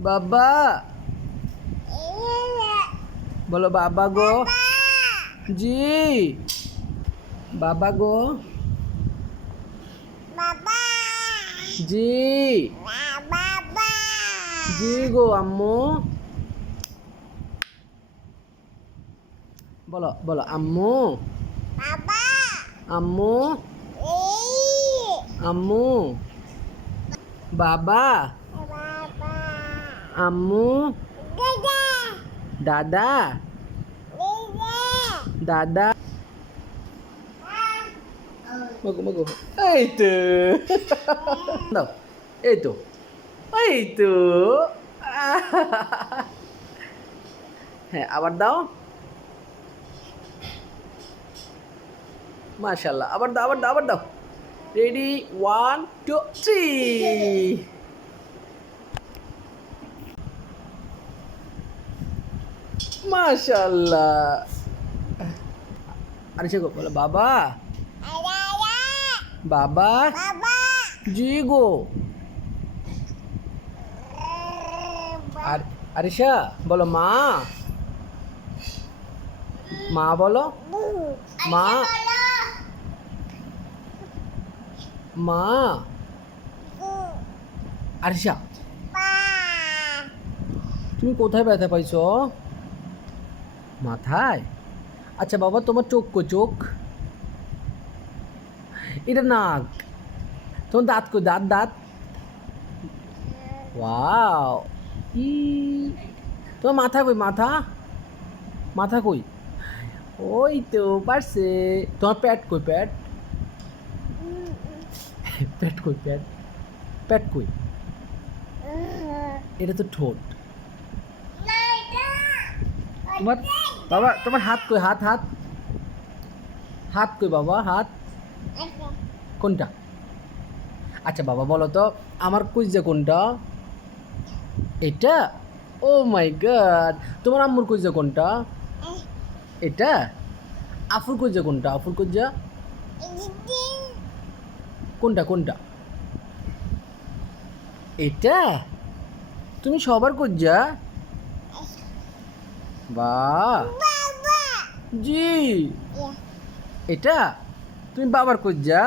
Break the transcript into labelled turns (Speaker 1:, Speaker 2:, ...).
Speaker 1: বাবা বলো বাবা গো জি বাবা গো
Speaker 2: বাবা
Speaker 1: জি
Speaker 2: বাবা
Speaker 1: জি গো আম্মু বলো বলো আম্মু
Speaker 2: বাবা
Speaker 1: আম্মু
Speaker 2: এই
Speaker 1: আম্মু বাবা
Speaker 2: বাবা
Speaker 1: আম্মু।
Speaker 2: দাদা।
Speaker 1: দাদা। মগো মগো। এই তো। দাও। এই তো। এই তো। হ্যাঁ আবার দাও। মাশাল্লাহ আবার দাও আবার দাও আবার দাও। রেডি ওয়ান টু থ্রি মাশাল্লাহ আরে সে বলো, বাবা?
Speaker 2: বাবা?
Speaker 1: জি গো। আর আরিশা বলো মা। মা বলো। মা। মা। আরিশা তুমি কোথায় ব্যথা পাইছো? মাথায়? আচ্ছা বাবা, তোমার চোখ কো, চোখ। এটা নাক। তোমার দাঁত কো, দাঁত দাঁত। ওয়াও। ই। তোমার মাথা কই, মাথা? মাথা কই? ওই তো, পারছে। তোমার প্যাট কই, প্যাট? প্যাট কই, প্যাট? প্যাট কই? এটা তো ঠোঁট। তোমার, বাবা, তোমার হাত কই, হাত হাত? হাত কই বাবা, হাত? কোনটা? আচ্ছা বাবা, বলো তো, আমার কুইজা কোনটা? এটা? ও মাই গড, তোমার আম্মুর কুইজা কোনটা? এটা? আফুর কুইজা কোনটা? আফুর কুইজা কোনটা কোনটা? এটা? তুমি সবার কুইজা বাহ জি। এটা তুমি বাবার কুইজা